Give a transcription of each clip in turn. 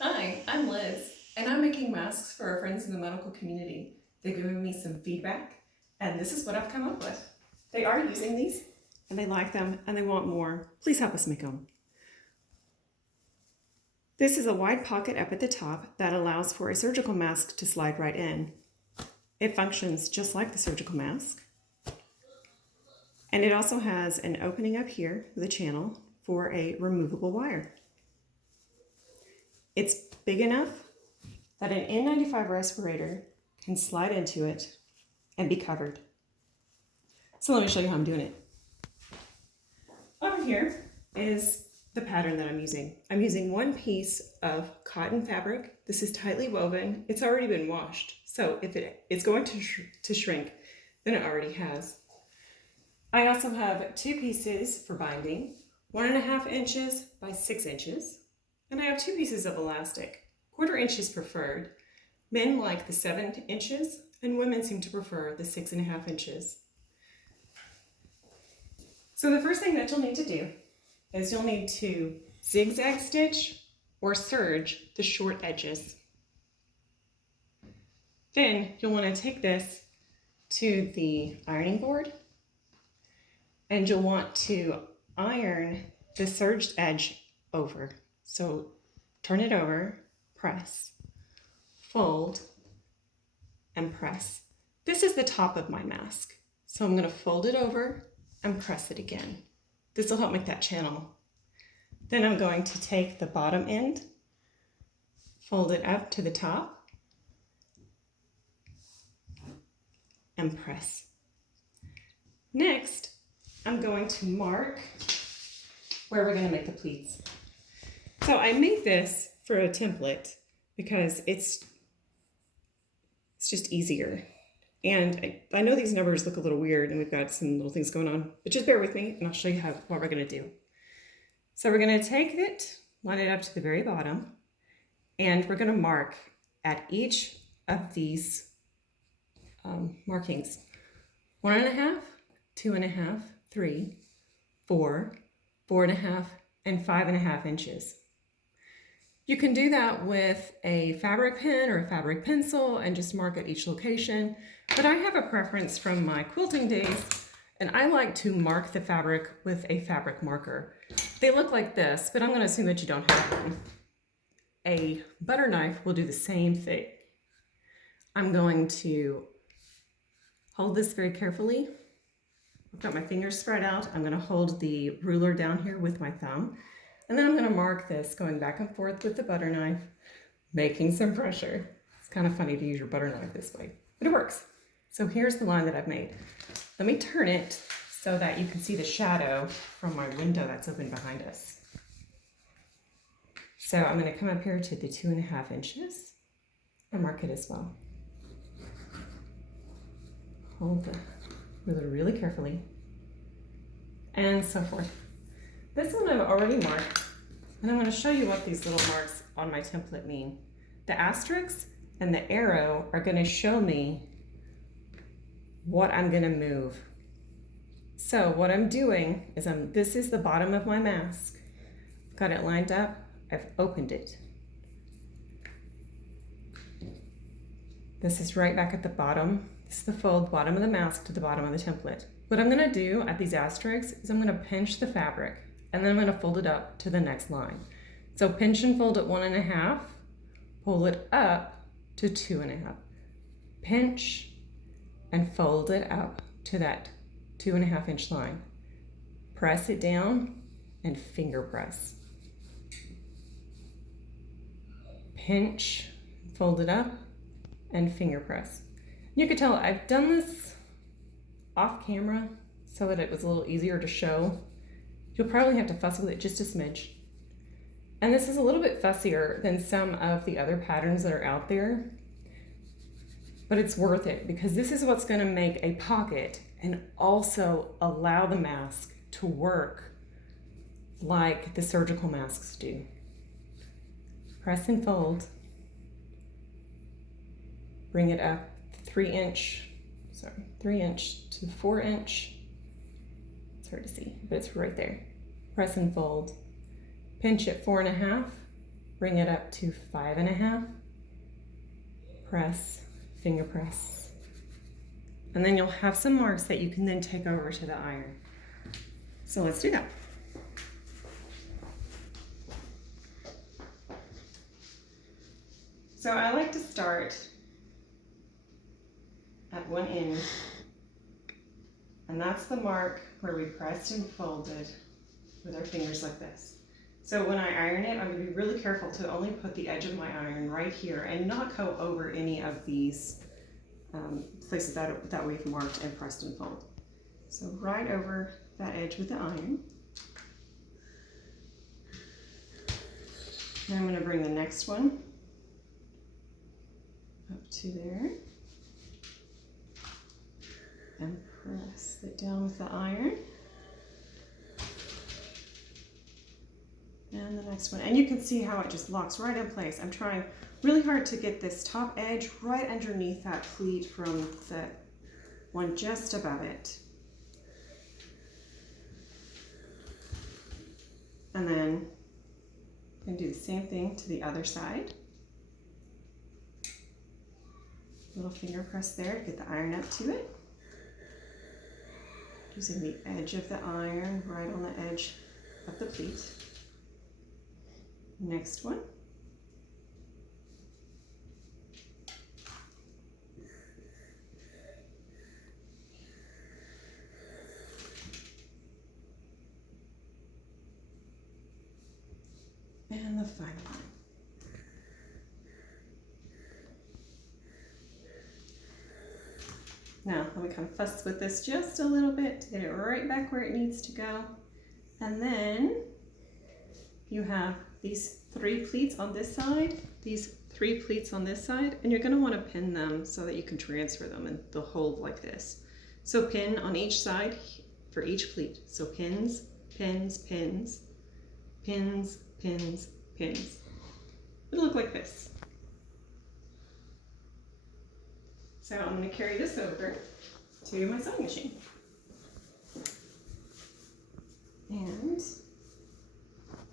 Hi, I'm Liz, and I'm making masks for our friends in the medical community. They're giving me some feedback, and this is what I've come up with. They are using these, and they like them, and they want more. Please help us make them. This is a wide pocket up at the top that allows for a surgical mask to slide right in. It functions just like the surgical mask. And it also has an opening up here with a channel for a removable wire. It's big enough that an N95 respirator can slide into it and be covered. So let me show you how I'm doing it. Over here is the pattern that I'm using. I'm using one piece of cotton fabric. This is tightly woven. It's already been washed. So if it's going to shrink, then it already has. I also have two pieces for binding, 1.5 inches by 6 inches. And I have two pieces of elastic. 1/4 inch is preferred. Men like the 7 inches, and women seem to prefer the 6.5 inches. So the first thing that you'll need to do is you'll need to zigzag stitch or serge the short edges. Then you'll want to take this to the ironing board, and you'll want to iron the serged edge over. So turn it over, press, fold, and press. This is the top of my mask. So I'm going to fold it over and press it again. This will help make that channel. Then I'm going to take the bottom end, fold it up to the top, and press. Next, I'm going to mark where we're going to make the pleats. So I made this for a template because it's just easier. And I know these numbers look a little weird and we've got some little things going on, but just bear with me and I'll show you what we're going to do. So we're going to take it, line it up to the very bottom, and we're going to mark at each of these markings. 1.5, 2.5, 3, 4, 4.5, and 5.5 inches. You can do that with a fabric pen or a fabric pencil and just mark at each location. But I have a preference from my quilting days, and I like to mark the fabric with a fabric marker. They look like this, but I'm going to assume that you don't have one. A butter knife will do the same thing. I'm going to hold this very carefully. I've got my fingers spread out. I'm going to hold the ruler down here with my thumb. And then I'm going to mark this going back and forth with the butter knife, making some pressure. It's kind of funny to use your butter knife this way, but it works. So here's the line that I've made. Let me turn it so that you can see the shadow from my window that's open behind us. So I'm going to come up here to the 2.5 inches and mark it as well. Hold the ruler really carefully, and so forth. This one I've already marked, and I'm going to show you what these little marks on my template mean. The asterisk and the arrow are going to show me what I'm going to move. So what I'm doing is this is the bottom of my mask. Got it lined up. I've opened it. This is right back at the bottom. This is the fold, bottom of the mask to the bottom of the template. What I'm going to do at these asterisks is I'm going to pinch the fabric, and then I'm going to fold it up to the next line. So pinch and fold at 1.5, pull it up to 2.5. Pinch and fold it up to that 2.5 inch line. Press it down and finger press. Pinch, fold it up, and finger press. You can tell I've done this off camera so that it was a little easier to show. You'll probably have to fuss with it just a smidge. And this is a little bit fussier than some of the other patterns that are out there, but it's worth it because this is what's going to make a pocket and also allow the mask to work like the surgical masks do. Press and fold. Bring it up 3 inch to 4 inch. It's hard to see, but it's right there. Press and fold. Pinch at 4.5, bring it up to 5.5, press, finger press. And then you'll have some marks that you can then take over to the iron. So let's do that. So I like to start at one end, and that's the mark where we pressed and folded with our fingers like this. So when I iron it, I'm going to be really careful to only put the edge of my iron right here and not go over any of these places that we've marked and pressed and fold. So right over that edge with the iron. Now I'm going to bring the next one up to there and press it down with the iron. And the next one, and you can see how it just locks right in place. I'm trying really hard to get this top edge right underneath that pleat from the one just above it. And then I'm going to do the same thing to the other side. Little finger press there, get the iron up to it. Using the edge of the iron right on the edge of the pleat. Next one. And the final one. Now, let me kind of fuss with this just a little bit to get it right back where it needs to go. And then you have these 3 pleats on this side, these 3 pleats on this side, and you're going to want to pin them so that you can transfer them and they'll hold like this. So pin on each side for each pleat. So pins, pins, pins, pins, pins, pins. It'll look like this. So I'm going to carry this over to my sewing machine. And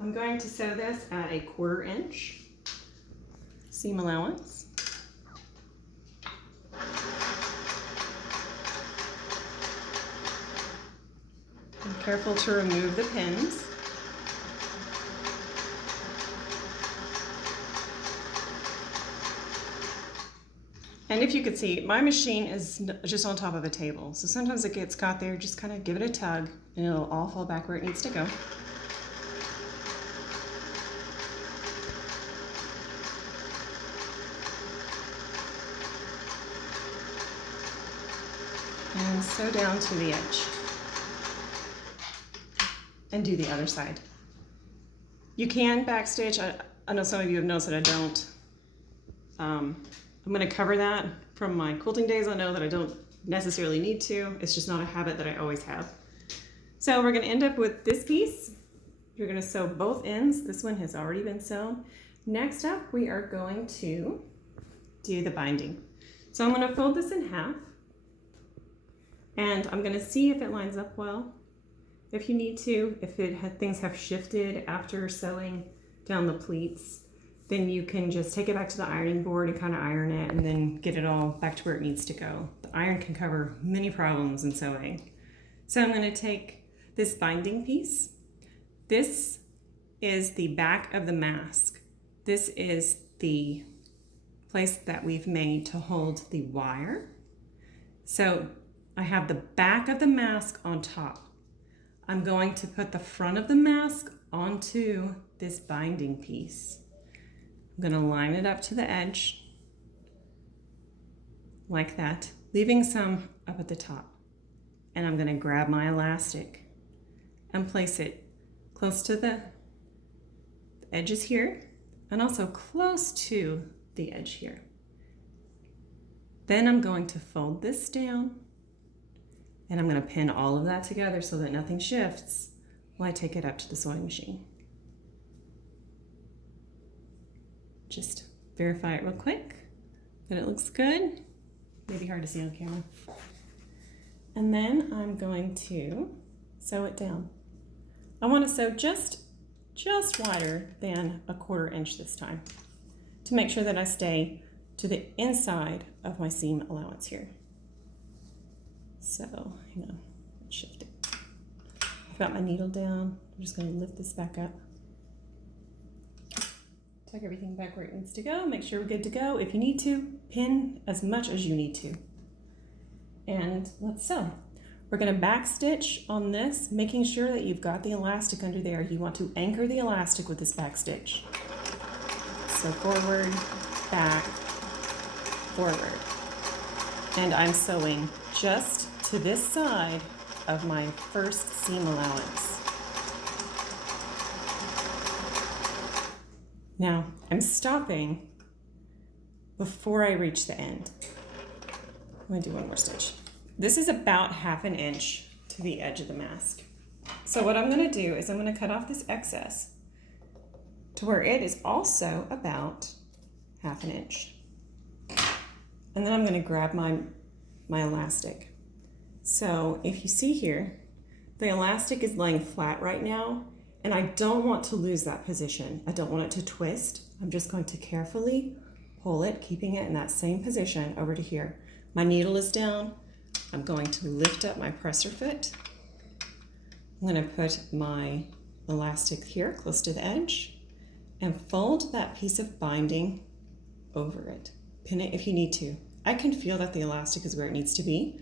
I'm going to sew this at a 1/4 inch seam allowance. Be careful to remove the pins. And if you could see, my machine is just on top of a table. So sometimes it gets caught there, just kind of give it a tug and it'll all fall back where it needs to go. And sew down to the edge. And do the other side. You can backstitch. I know some of you have noticed that I don't. I'm going to cover that from my quilting days. I know that I don't necessarily need to. It's just not a habit that I always have. So we're going to end up with this piece. You're going to sew both ends. This one has already been sewn. Next up, we are going to do the binding. So I'm going to fold this in half. And I'm going to see if it lines up well. If you need to, if things have shifted after sewing down the pleats, then you can just take it back to the ironing board and kind of iron it and then get it all back to where it needs to go. The iron can cover many problems in sewing. So I'm going to take this binding piece. This is the back of the mask. This is the place that we've made to hold the wire. So I have the back of the mask on top. I'm going to put the front of the mask onto this binding piece. I'm going to line it up to the edge like that, leaving some up at the top. And I'm going to grab my elastic and place it close to the edges here and also close to the edge here. Then I'm going to fold this down and I'm going to pin all of that together so that nothing shifts while I take it up to the sewing machine. Just verify it real quick that it looks good. Maybe hard to see on camera. And then I'm going to sew it down. I want to sew just just wider than 1/4 inch this time to make sure that I stay to the inside of my seam allowance here. So, hang on, let's shift it. I've got my needle down. I'm just going to lift this back up. Tuck everything back where it needs to go. Make sure we're good to go. If you need to, pin as much as you need to. And let's sew. We're going to back stitch on this, making sure that you've got the elastic under there. You want to anchor the elastic with this back stitch. So forward, back, forward. And I'm sewing just to this side of my first seam allowance. Now I'm stopping before I reach the end. I'm going to do one more stitch. This is about 1/2 inch to the edge of the mask. So what I'm going to do is I'm going to cut off this excess to where it is also about 1/2 inch. And then I'm going to grab my elastic. So if you see here, the elastic is laying flat right now, and I don't want to lose that position. I don't want it to twist. I'm just going to carefully pull it, keeping it in that same position over to here. My needle is down. I'm going to lift up my presser foot. I'm going to put my elastic here close to the edge and fold that piece of binding over it. Pin it if you need to. I can feel that the elastic is where it needs to be.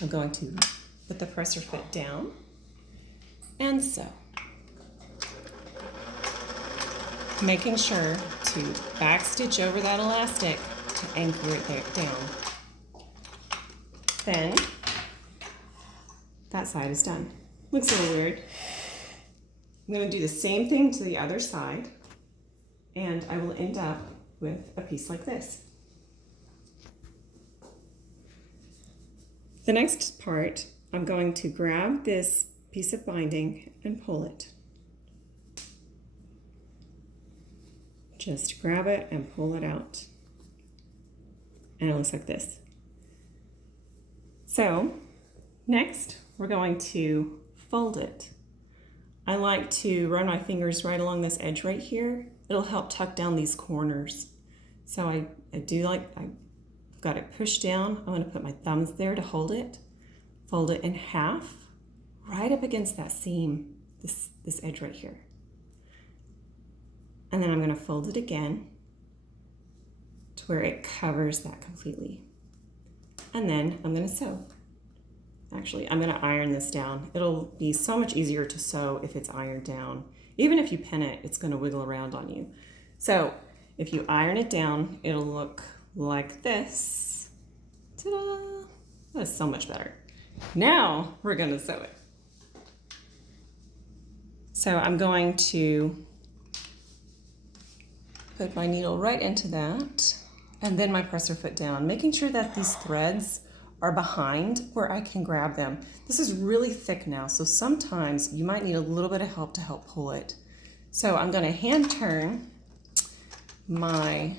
I'm going to put the presser foot down and sew. Making sure to back stitch over that elastic to anchor it there down. Then that side is done. Looks a little weird. I'm going to do the same thing to the other side, and I will end up with a piece like this. The next part, I'm going to grab this piece of binding and pull it. Just grab it and pull it out. And it looks like this. So next, we're going to fold it. I like to run my fingers right along this edge right here. It'll help tuck down these corners. So I've got it pushed down. I'm going to put my thumbs there to hold it. Fold it in half, right up against that seam, this edge right here. And then I'm going to fold it again to where it covers that completely. And then I'm going to sew. Actually, I'm going to iron this down. It'll be so much easier to sew if it's ironed down. Even if you pin it, it's going to wiggle around on you. So if you iron it down, it'll look like this. Ta-da! That's so much better. Now we're going to sew it. So I'm going to put my needle right into that, and then my presser foot down, making sure that these threads are behind where I can grab them. This is really thick now, so sometimes you might need a little bit of help to help pull it. So I'm going to hand turn my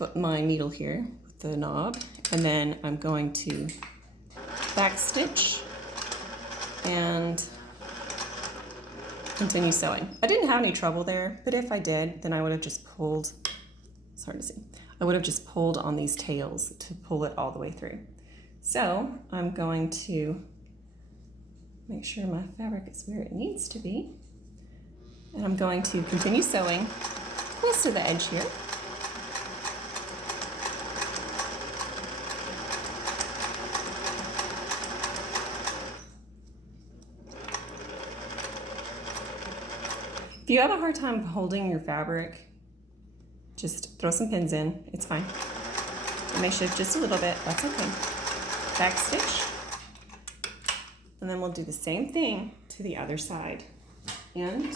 needle here with the knob, and then I'm going to back stitch and continue sewing. I didn't have any trouble there, but if I did, then I would have just pulled, it's hard to see, I would have just pulled on these tails to pull it all the way through. So I'm going to make sure my fabric is where it needs to be. And I'm going to continue sewing close to the edge here. If you have a hard time holding your fabric, just throw some pins in, it's fine. It may shift just a little bit, that's okay. Back stitch, and then we'll do the same thing to the other side. And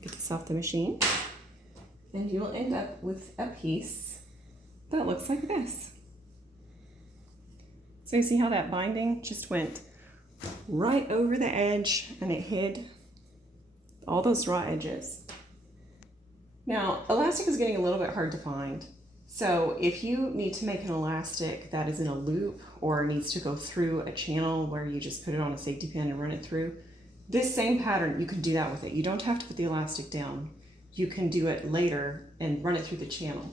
get this off the machine, and you'll end up with a piece that looks like this. So you see how that binding just went right over the edge and it hid all those raw edges. Now, elastic is getting a little bit hard to find. So if you need to make an elastic that is in a loop or needs to go through a channel where you just put it on a safety pin and run it through, this same pattern, you can do that with it. You don't have to put the elastic down. You can do it later and run it through the channel.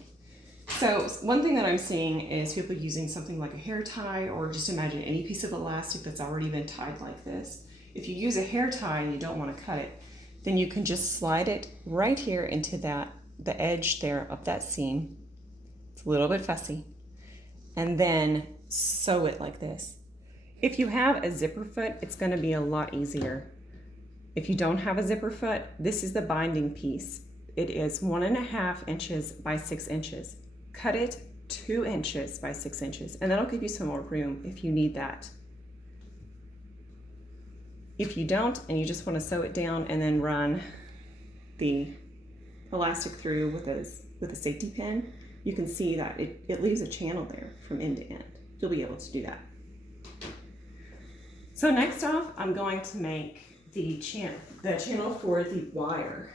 So one thing that I'm seeing is people using something like a hair tie, or just imagine any piece of elastic that's already been tied like this. If you use a hair tie and you don't want to cut it, then you can just slide it right here into the edge there of that seam. It's a little bit fussy. And then sew it like this. If you have a zipper foot, it's going to be a lot easier. If you don't have a zipper foot, this is the binding piece. It is 1.5 inches by 6 inches. Cut it 2 inches by 6 inches, and that'll give you some more room if you need that. If you don't, and you just want to sew it down and then run the elastic through with a safety pin, you can see that it leaves a channel there from end to end. You'll be able to do that. So next off, I'm going to make the channel for the wire.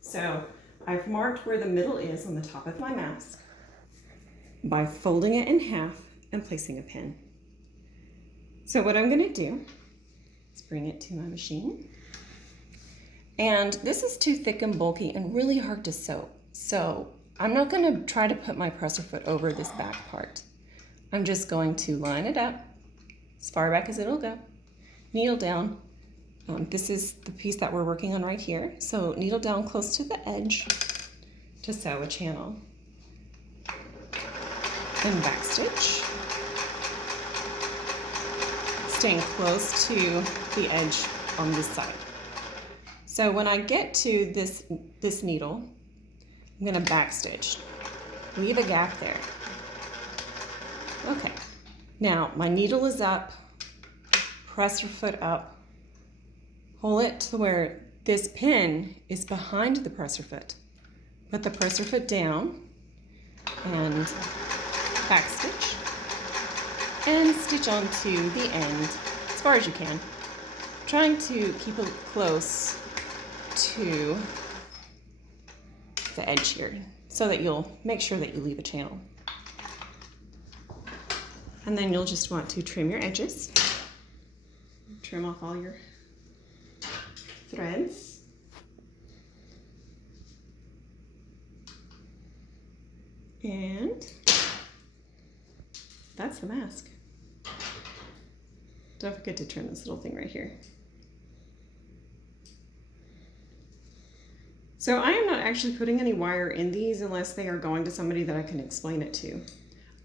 So I've marked where the middle is on the top of my mask by folding it in half and placing a pin. So what I'm going to do is bring it to my machine. And this is too thick and bulky and really hard to sew. So I'm not going to try to put my presser foot over this back part. I'm just going to line it up as far back as it'll go. Needle down. This is the piece that we're working on right here. So needle down close to the edge to sew a channel. And backstitch, staying close to the edge on this side. So when I get to this needle, I'm going to backstitch, leave a gap there. Okay, now my needle is up, press your foot up, hold it to where this pin is behind the presser foot. Put the presser foot down and backstitch and stitch onto the end as far as you can, trying to keep it close to the edge here so that you'll make sure that you leave a channel. And then you'll just want to trim your edges, trim off all your threads. And that's the mask. Don't forget to trim this little thing right here. So I am not actually putting any wire in these unless they are going to somebody that I can explain it to.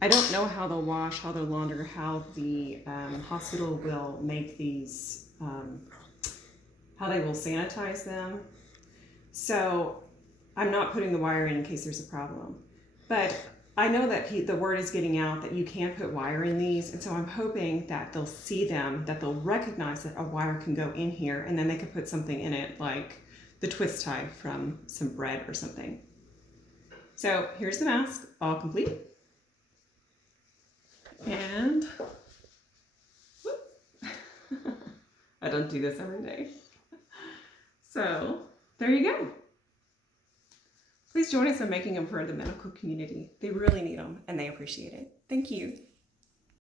I don't know how they'll wash, how they'll launder, how the hospital will make these, how they will sanitize them. So I'm not putting the wire in case there's a problem. But I know that the word is getting out that you can put wire in these, and so I'm hoping that they'll see them, that they'll recognize that a wire can go in here, and then they could put something in it like the twist tie from some bread or something. So here's the mask, all complete. And whoop, I don't do this every day. So there you go. Please join us in making them for the medical community. They really need them and they appreciate it. Thank you.